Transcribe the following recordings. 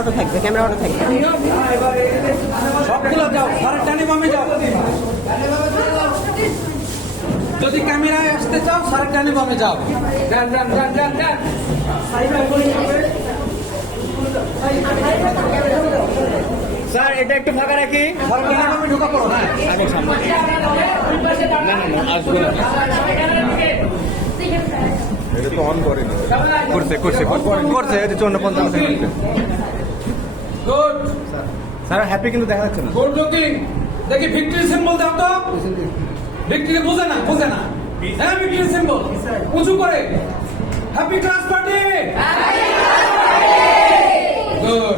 Auto থাকবে, camera auto থাকবে। সবগুলো যাও, স্যারের ডানে বামে যাও। যদি ক্যামেরায় আসতে চাও স্যারের ডানে বামে যাও। যান যান যান যান যান। স্যার এটা একটু ফাঁকা রাখি। স্যারের ডানে বামে ঢোকা পড়ো। হ্যাঁ আগে সামনে। না না না আসবো না। এটা তো অন করেনি। করছে করছে করছে এই যে 54 সেকেন্ড। গুড স্যার হ্যাপি কিন্তু দেখা যাচ্ছে না। Good looking. দেখি ভিক্টরি সিম্বল দাও তো। ভিক্টরি বোঝে না বোঝে না। হ্যাঁ ভিক্টরি সিম্বল উঁচু করে। Happy class party. গুড।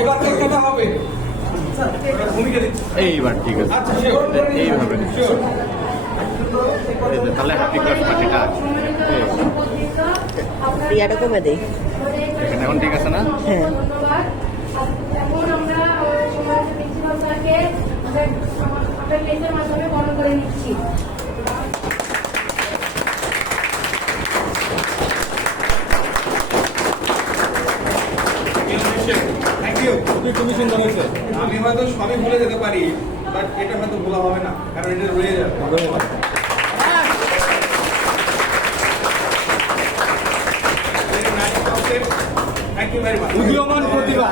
এবার দেখতে হবে। এইবার ঠিক আছে। আচ্ছা শিওর এইভাবে। শিওর। তাহলে হ্যাপি ক্লাস পার্টিটা আছে। ইয়াটা কমে দেই। এখানে এখন ঠিক আছে না? হ্যাঁ। ধন্যবাদ। এখন আমরা সমাজ প্রিন্সিপাল স্যারকে আমাদের পেজের মাধ্যমে বর্ণনা করে নিচ্ছি। তুমি সুন্দর হয়েছে। আমি হয়তো সবই ভুলে যেতে পারি, বাট এটা হয়তো ভোলা হবে না, কারণ এটা রয়ে যাবে। Thank you very much. উদীয়মান প্রতিভা।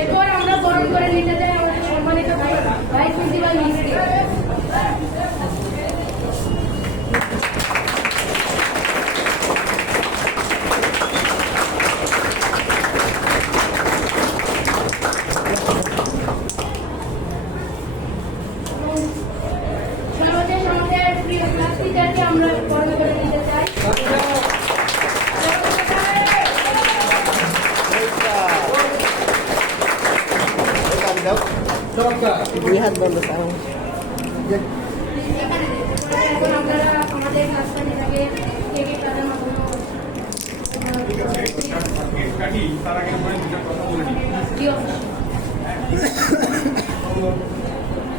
এরপর আমরা বরণ করে নিতে চাই আমাদের সম্মানিত ভাইস প্রিন্সিপাল মিসকে। সমাজের আমাদের প্রিয় ক্লাস টিচারকে আমরা বরণ করে নিতে চাই। চমৎকার। 2 হাত বন্ধ স্যার। এখন আপনারা আমাদের ক্লাসটা নিয়ে কেকে কাটার মাধ্যমে তার আগে আমরা দুটো কথা বলে নিই। জি অবশ্যই।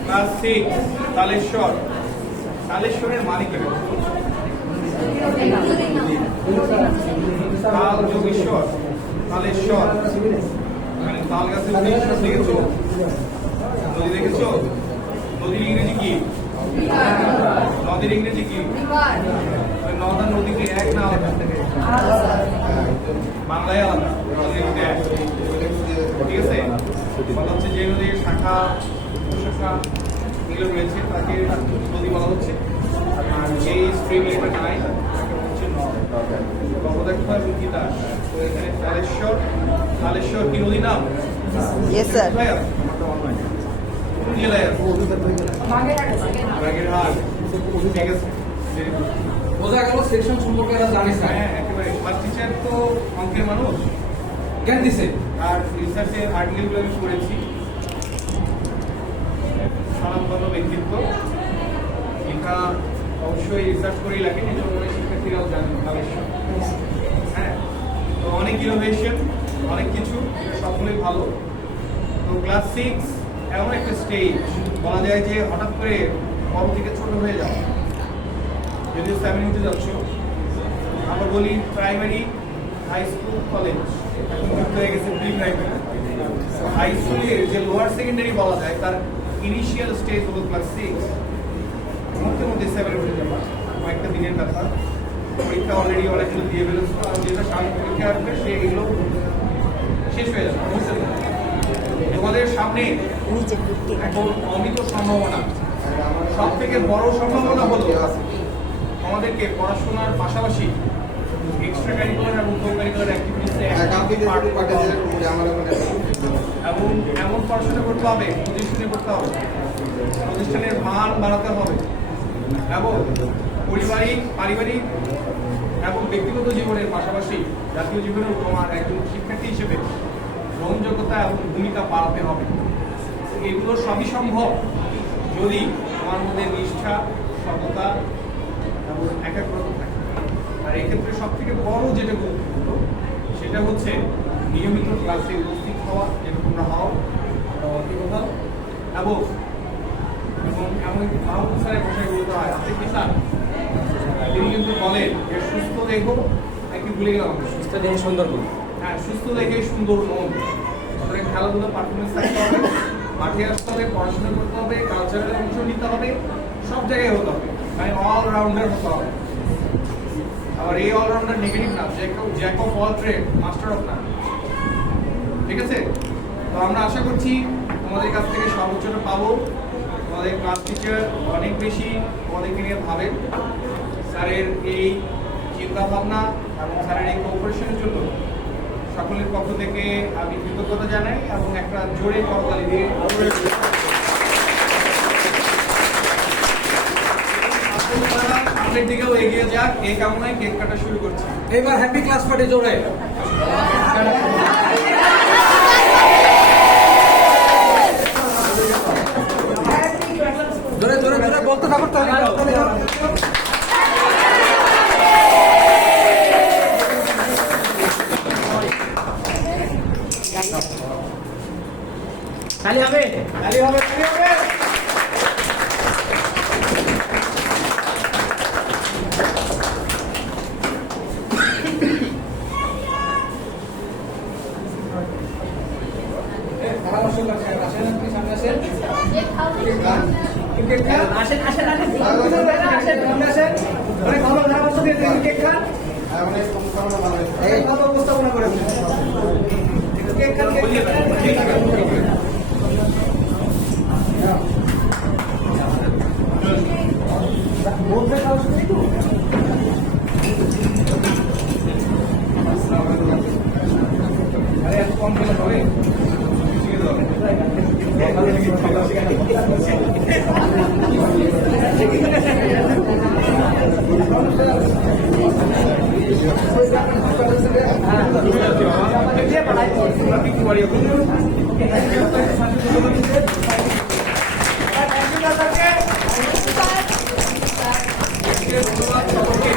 ক্লাস 6 তালেশ্বর। তালেশ্বরের মালিকের তাল যোগেশ্বর তালেশ্বর। মানে তাল গাছের উদ্দেশ্য দেখেছো? নদী দেখেছো? নদীর ইংরেজি কি? নদীর ইংরেজি কি? ওই নদা নদীকে এক না আলাদা? বাংলায় আলাদা, নদীর মধ্যে এক। ঠিক আছে? বলা হচ্ছে যে নদীর শাখা উপশাখা এগুলো রয়েছে তাকে নদী বলা হচ্ছে। আর যেই স্ট্রিম এটা নাই তাকে হচ্ছে নবদক্ষ এবং গীতা। তো এখানে তালেশ্বর কি নদী নাম? Yes sir. ভাইয়া কোন জেলায় আছে? বাগেরহাট। ঠিক আছে, বোঝা গেল সেকশন সম্পর্কে এরা জানে। হ্যাঁ একেবারে। ক্লাস টিচার তো অঙ্কের মানুষ, জ্ঞান দিছে। আর রিসার্চের আর্টিকেলগুলো আমি পড়েছি। স্বনামধন্য ব্যক্তিত্ব, এটা অবশ্যই রিসার্চ করেই লাগে। এই জন্য অনেক শিক্ষার্থীরাও জানেন তালেশ্বর। হ্যাঁ, তো অনেক ইনোভেশন, অনেক কিছু, সবগুলোই ভালো। তো ক্লাস 6 এমন একটা স্টেজ বলা যায় যে হঠাৎ করে বড় থেকে ছোট হয়ে যাওয়া। যদিও 7 উঠে যাচ্ছ, আমরা বলি প্রাইমারি, হাই স্কুল, কলেজ, এখন যুক্ত হয়ে গেছে প্রি প্রাইমারি। হাই স্কুলের যে লোয়ার সেকেন্ডারি বলা যায় তার ইনিশিয়াল স্টেজ হলো ক্লাস 6। মধ্যে 7 উঠে যাওয়া কয়েকটা দিনের ব্যাপার। পরীক্ষা অলরেডি অনেকগুলো দিয়ে ফেলেছে, আর যেটা সামনে পরীক্ষা আসবে সে এগুলো শেষ হয়ে যাবে। তোমাদের সামনে নিচে 50 এখন অমিত সম্ভাবনা। সব থেকে বড় সম্ভাবনা হলো আমাদেরকে পড়াশোনার পাশাপাশি এক্সট্রা কারিকুলার এবং কো কারিকুলার অ্যাক্টিভিটিসে এবং এমন পড়াশোনা করতে হবে, প্রতিষ্ঠানে করতে হবে, প্রতিষ্ঠানের মান বাড়াতে হবে এবং পারিবারিক এবং ব্যক্তিগত জীবনের পাশাপাশি জাতীয় জীবনেও তোমার একজন শিক্ষার্থী হিসেবে গ্রহণযোগ্যতা এবং ভূমিকা বাড়াতে হবে। এগুলো সবই সম্ভব যদি তোমার মধ্যে নিষ্ঠা, সততা এবং একাগ্রতা থাকে। আর এক্ষেত্রে সব থেকে বড় যেটা গুরুত্বপূর্ণ সেটা হচ্ছে নিয়মিত ক্লাসে উপস্থিত হওয়া, যেটা তোমরা হও অভিজ্ঞতা এবং এমন মাহমুদ স্যারের ভাষায় বলতে হয়, আপনি কি স্যার তিনি কিন্তু বলেন যে সুস্থ দেহ নাকি ভুলে গেলাম আমরা? সুস্থ দেহে সুন্দর গুণ। হ্যাঁ, সুস্থ দেখে সুন্দর মন। আমাদের খেলাধুলা পারফরমেন্স থাকতে হবে, মাঠে আসতে হবে, পড়াশোনা করতে হবে, কালচারাল অংশ নিতে হবে, সব জায়গায় হতে হবে, মানে অলরাউন্ডার হতে হবে। আবার এই অলরাউন্ডার নেগেটিভ না, Jack of all trade, master of না। ঠিক আছে? তো আমরা আশা করছি তোমাদের কাছ থেকে সর্বোচ্চটা পাবো। তোমাদের ক্লাস টিচার অনেক বেশি তোমাদেরকে নিয়ে ভাবেন। স্যারের এই চিন্তা ভাবনা এবং স্যারের এই কোঅপারেশনের জন্য সকলের পক্ষ থেকে আমি কৃতজ্ঞতা জানাই এবং একটা জোরে করতালি দিয়ে সামনের দিকেও এগিয়ে যাক এই কামনায় কেক কাটা শুরু করছি। এবার হ্যাপি ক্লাস পার্টি জোরে। জোরে জোরে জোরে বলতে থাকুন তো। তালি হবে, তালি হবে, তালি হবে। আসেন আসেন আসেন অনেক ভালো পরামর্শ দিয়েছেন। কেক খান, ভালো উপস্থাপনা করেছেন। কেক খান, কেক খান। বলতে খাওয়া শুধু একটু আরে এত কম খেলে হবে। ধন্যবাদ সকলকে।